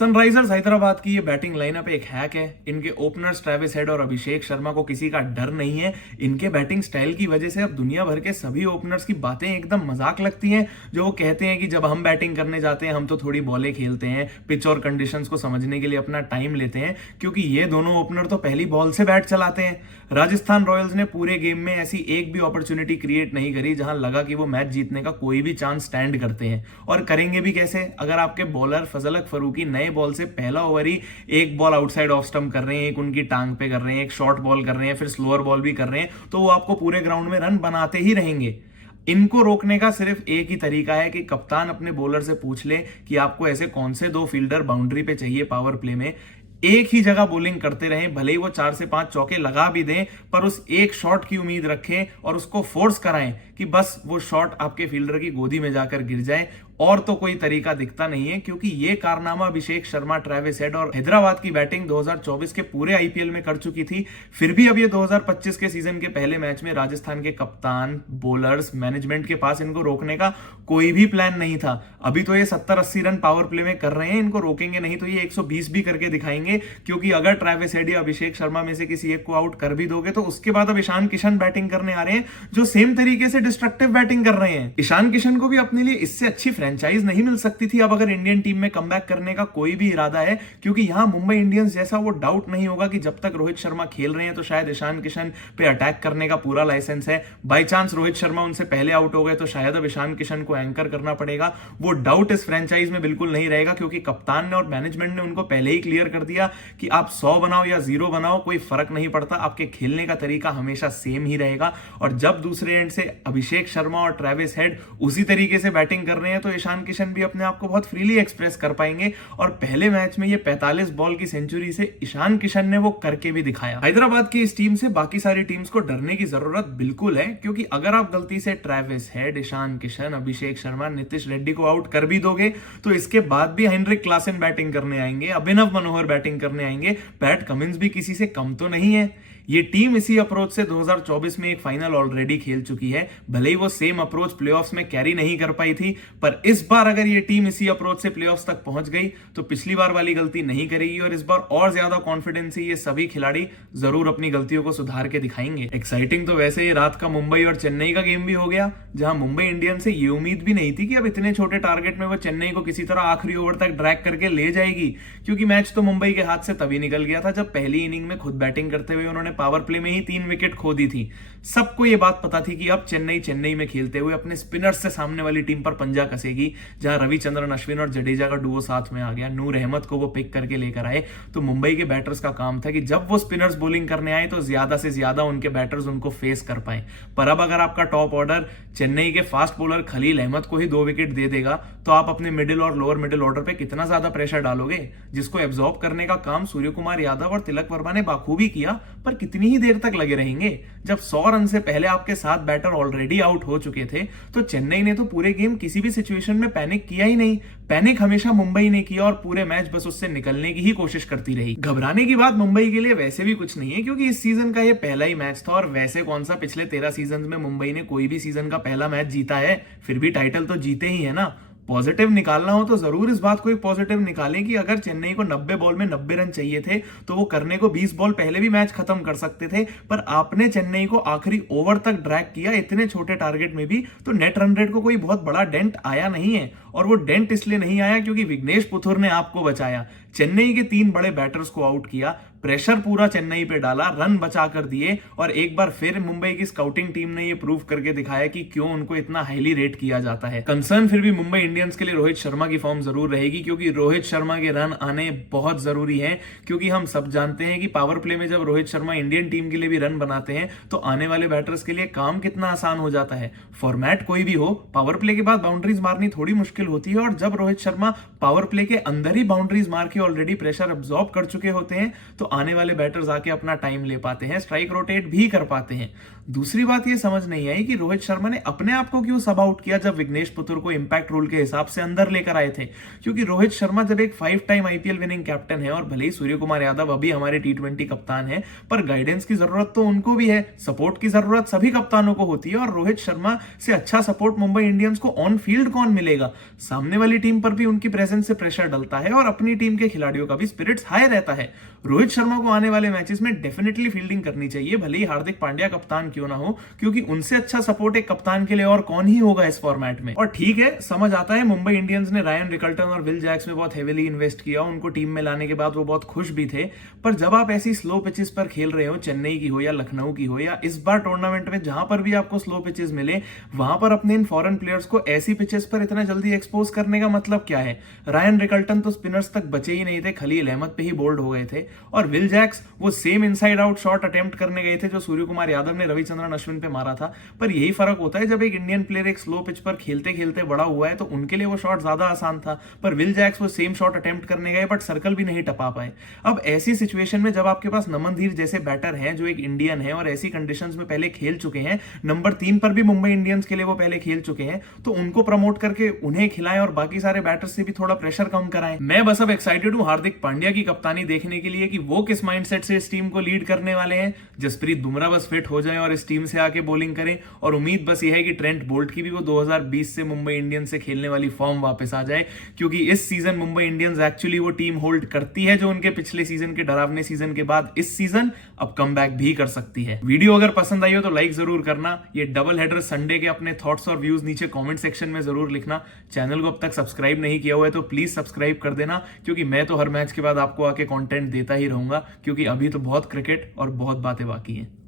Sunrisers Hyderabad की ये batting lineup एक हैक है। इनके ओपनर्स ट्रेविस हेड और अभिषेक शर्मा को किसी का डर नहीं है। इनके बैटिंग स्टाइल की वजह से अब दुनिया भर के सभी ओपनर्स की बातें एकदम मजाक लगती हैं, जो वो कहते हैं कि जब हम बैटिंग करने जाते हैं हम तो थोड़ी बॉलें खेलते हैं, पिच और कंडीशंस को समझने के लिए अपना टाइम लेते हैं, क्योंकि ये दोनों ओपनर तो पहली बॉल से बैट चलाते हैं। राजस्थान रॉयल्स ने पूरे गेम में ऐसी एक भी अपॉर्चुनिटी क्रिएट नहीं करी जहां लगा कि वो मैच जीतने का कोई भी चांस स्टैंड करते हैं। और करेंगे भी कैसे, अगर आपके बॉलर फजलक फरूकी नए बॉल से पहला ओवर ही एक बॉल आउटसाइड ऑफ स्टंप कर रहे हैं, एक उनकी टांग पे कर रहे हैं, एक शॉर्ट बॉल कर रहे हैं, फिर स्लोअर बॉल भी कर रहे हैं, तो वो आपको पूरे ग्राउंड में रन बनाते ही रहेंगे। इनको रोकने का सिर्फ एक ही तरीका है कि कप्तान अपने बॉलर से पूछ ले कि आपको ऐसे कौन से दो फील्डर बाउंड्री पे चाहिए पावर प्ले में, एक ही जगह बॉलिंग करते रहें, भले ही वो 4 से 5 चौके लगा भी दें, पर उस एक शॉट की उम्मीद रखें और उसको फोर्स कराएं कि बस वो शॉट आपके फील्डर की गोदी में जाकर गिर जाए। और तो कोई तरीका दिखता नहीं है, क्योंकि ये कारनामा अभिषेक शर्मा, ट्रेविस हेड और हैदराबाद की बैटिंग 2024 के पूरे आईपीएल में कर चुकी थी। फिर भी अब ये 2025 के सीजन के पहले मैच में राजस्थान के कप्तान, बॉलर्स, मैनेजमेंट के पास इनको रोकने का कोई भी प्लान नहीं था। अभी तो ये 70-80 रन पावर प्ले में कर रहे हैं, इनको रोकेंगे नहीं तो ये 120 भी करके दिखाएंगे, क्योंकि अगर ट्रेविस हेड या अभिषेक शर्मा में से किसी एक को आउट कर भी दोगे तो उसके बाद अब ईशान किशन बैटिंग करने आ रहे हैं, जो सेम तरीके से डिस्ट्रक्टिव बैटिंग कर रहे हैं। ईशान किशन को भी अपने लिए इससे अच्छी फ्रेंचाइज नहीं मिल सकती थी अब अगर इंडियन टीम में कमबैक करने का कोई भी इरादा है, क्योंकि यहां मुंबई इंडियंस जैसा वो डाउट नहीं होगा कि जब तक रोहित शर्मा खेल रहे हैं तो शायद ईशान किशन पे अटैक करने का पूरा लाइसेंस है। बाई चांस रोहित शर्मा उनसे पहले आउट हो गए तो शायद अब ईशान किशन को एंकर करना पड़ेगा। वो डाउट इस फ्रेंचाइज में बिल्कुल नहीं रहेगा, क्योंकि कप्तान ने और मैनेजमेंट ने उनको पहले ही क्लियर कर दिया कि आप 100 बनाओ या 0 बनाओ, कोई फर्क नहीं पड़ता, आपके खेलने का तरीका हमेशा सेम ही रहेगा। और जब दूसरे एंड से अभिषेक शर्मा और ट्रेविस हेड उसी तरीके से बैटिंग कर रहे हैं तो ईशान किशन भी अपने आप को बहुत फ्रीली एक्सप्रेस कर पाएंगे। और पहले मैच में ये 45 बॉल की सेंचुरी से ईशान किशन ने वो करके भी दिखाया। हैदराबाद की इस टीम से बाकी सारी टीम्स को डरने की जरूरत बिल्कुल है, क्योंकि अगर आप गलती से ट्रेविस हेड, ईशान किशन, अभिषेक शर्मा, नीतीश रेड्डी को आउट कर भी दोगे तो इसके बाद भी हेनरिक क्लासन बैटिंग करने आएंगे, अभिनव मनोहर बैटिंग करने आएंगे, पैट कमिंस भी किसी से कम तो नहीं है। ये टीम इसी अप्रोच से 2024 में एक फाइनल ऑलरेडी खेल चुकी है। भले ही वो सेम अप्रोच प्लेऑफ्स में कैरी नहीं कर पाई थी, पर इस बार अगर ये टीम इसी अप्रोच से प्लेऑफ्स तक पहुंच गई तो पिछली बार वाली गलती नहीं करेगी और इस बार और ज्यादा कॉन्फिडेंस से ये सभी खिलाड़ी जरूर अपनी गलतियों को सुधार के दिखाएंगे। एक्साइटिंग तो वैसे ही रात का मुंबई और चेन्नई का गेम भी हो गया, जहां मुंबई इंडियंस से ये उम्मीद भी नहीं थी कि अब इतने छोटे टारगेट में वो चेन्नई को किसी तरह आखिरी ओवर तक ड्रैग करके ले जाएगी, क्योंकि मैच तो मुंबई के हाथ से तभी निकल गया था जब पहली इनिंग में खुद बैटिंग करते हुए उन्होंने पावर प्ले में ही 3 विकेट खो दी थी। सबको यह बात पता थी कि अब चेन्नई में खेलते हुए अपने स्पिनर्स से सामने वाली टीम पर पंजा कसेगी, जहां रविचंद्रन अश्विन और जडेजा का डुओ साथ में आ गया, नूर अहमद को वो पिक करके लेकर आए। तो मुंबई के बैटर्स का काम था कि जब वो स्पिनर्स बॉलिंग करने आए तो ज्यादा से ज्यादा उनके बैटर्स उनको फेस कर पाए। पर अब अगर आपका टॉप ऑर्डर चेन्नई के फास्ट बॉलर खलील अहमद को ही 2 विकेट दे देगा तो आप अपने मिडिल और लोअर मिडिल ऑर्डर पे कितना ज्यादा प्रेशर डालोगे, जिसको एब्जॉर्ब करने का काम सूर्य कुमार यादव और तिलक वर्मा ने बाखूबी किया। पर कितनी ही देर तक लगे रहेंगे, जब 100 रन से पहले आपके 7 बैटर ऑलरेडी आउट हो चुके थे। तो चेन्नई ने तो पूरे गेम किसी भी सिचुएशन में पैनिक किया ही नहीं। पैनिक हमेशा मुंबई ने किया और पूरे मैच बस उससे निकलने की ही कोशिश करती रही। घबराने की बात मुंबई के लिए वैसे भी कुछ नहीं है, क्योंकि इस सीजन का ये पहला ही मैच था और वैसे कौन सा पिछले 13 सीजन में मुंबई ने कोई भी सीजन का पहला मैच जीता है, फिर भी टाइटल तो जीते ही है ना। पॉजिटिव निकालना हो तो जरूर इस बात को एक पॉजिटिव निकालें कि अगर चेन्नई को 90 बॉल में 90 रन चाहिए थे तो वो करने को 20 बॉल पहले भी मैच खत्म कर सकते थे, पर आपने चेन्नई को आखिरी ओवर तक ड्रैग किया इतने छोटे टारगेट में भी, तो नेट रन रेट को कोई बहुत बड़ा डेंट आया नहीं है। और वो डेंट इसलिए नहीं आया क्योंकि विघ्नेश पुथुर ने आपको बचाया, चेन्नई के 3 बड़े बैटर्स को आउट किया, प्रेशर पूरा चेन्नई पे डाला, रन बचा कर दिए और एक बार फिर मुंबई की स्काउटिंग टीम ने ये प्रूव करके दिखाया कि क्यों उनको इतना हाईली रेट किया जाता है। कंसर्न फिर भी मुंबई इंडियंस के लिए रोहित शर्मा की फॉर्म जरूर रहेगी, क्योंकि रोहित शर्मा के रन आने बहुत जरूरी है। क्योंकि हम सब जानते हैं कि पावर प्ले में जब रोहित शर्मा इंडियन टीम के लिए भी रन बनाते हैं तो आने वाले बैटर्स के लिए काम कितना आसान हो जाता है। फॉर्मेट कोई भी हो, पावर प्ले के बाद बाउंड्रीज मारनी थोड़ी मुश्किल होती है, और जब रोहित शर्मा पावर प्ले के अंदर ही बाउंड्रीज मार के ऑलरेडी प्रेशर अब्सॉर्ब कर चुके होते हैं तो आने वाले बैटर्स आके अपना टाइम ले पाते हैं, स्ट्राइक रोटेट भी कर पाते हैं। दूसरी बात ये समझ नहीं आई कि रोहित शर्मा ने अपने आप को क्यों सब आउट किया जब विघ्नेश पुथुर को इंपैक्ट रूल के हिसाब से अंदर लेकर आए थे। क्योंकि रोहित शर्मा जब एक 5 टाइम आईपीएल विनिंग कैप्टन है और भले ही सूर्य कुमार यादव अभी हमारे T20 कप्तान है, पर गाइडेंस की जरूरत तो उनको भी है, सपोर्ट की जरूरत सभी कप्तानों को होती है। और रोहित शर्मा से अच्छा सपोर्ट मुंबई इंडियंस को ऑन फील्ड कौन मिलेगा। सामने वाली टीम पर भी उनकी प्रेजेंस से प्रेशर डलता है और अपनी टीम के खिलाड़ियों का भी स्पिरिट्स हाई रहता है। रोहित शर्मा को आने वाले मैचेस में डेफिनेटली फील्डिंग करनी चाहिए, भले ही हार्दिक पांड्या कप्तान क्यों ना हो, क्योंकि उनसे अच्छा सपोर्ट एक कप्तान के लिए और कौन ही होगा इस फॉर्मेट में। और ठीक है, समझ आता है मुंबई इंडियंस ने रायन रिकल्टन और विल जैक्स में बहुत हेवीली इन्वेस्ट किया, उनको टीम में लाने के बाद वो बहुत खुश भी थे। पर जब आप ऐसी स्लो पिचेस पर खेल रहे हो, चेन्नई की हो या लखनऊ की हो या इस बार टूर्नामेंट में जहां पर भी आपको स्लो पिचेस मिले, वहां पर अपने इन फॉरेन प्लेयर्स को ऐसी पिचेस पर इतना जल्दी एक्सपोज करने का मतलब क्या है? रायन रिकल्टन तो स्पिनर्स तक बचे ही नहीं थे, खलील अहमद पे ही बोल्ड हो गए थे। और विल जैक्स वो same inside out shot attempt करने गए थे जो सूर्य कुमार यादव ने रविचंद्रन अश्विन पे मारा था। पर यही फर्क होता है, जब एक इंडियन प्लेयर एक स्लो पिच पर खेलते खेलते बड़ा हुआ है तो उनके लिए वो शॉट ज्यादा आसान था। पर विल जैक्स वो सेम शॉट अटेम्प्ट करने गए बट सर्कल भी नहीं टपा पाए। अब ऐसी सिचुएशन में जब आपके पास नमन धीर जैसे बैटर हैं जो एक इंडियन है और ऐसी कंडीशंस में पहले खेल चुके हैं, नंबर 3 पर भी मुंबई इंडियंस के लिए वो पहले खेल चुके हैं, तो उनको प्रमोट करके उन्हें खिलाएं और बाकी सारे बैटर्स से भी थोड़ा प्रेशर कम कराएं। मैं बस अब एक्साइटेड हूं हार्दिक पांड्या की कप्तानी देखने के लिए कि वो किस माइंडसेट से इस टीम को लीड करने वाले हैं। जसप्रीत बुमराह बस फिट हो जाए और इस टीम से आके बॉलिंग करें, और उम्मीद बस ये है कि ट्रेंट बोल्ट की भी वो 2020 से मुंबई इंडियंस से खेलने वाली फॉर्म वापस आ जाए, क्योंकि इस सीजन मुंबई इंडियंस एक्चुअली वो टीम होल्ड करती है जो उनके पिछले सीजन के डरावने सीजन के बाद इस सीजन अब कमबैक भी कर सकती है। वीडियो अगर पसंद आई हो तो लाइक जरूर करना। ये डबल हेडर संडे के अपने थॉट्स और व्यूज नीचे कमेंट सेक्शन में जरूर लिखना। चैनल को अब तक सब्सक्राइब नहीं किया हुआ है तो प्लीज सब्सक्राइब कर देना, क्योंकि मैं तो हर मैच के बाद आपको आके कंटेंट देता ही रहूंगा, क्योंकि अभी तो बहुत क्रिकेट और बहुत बातें बाकी हैं।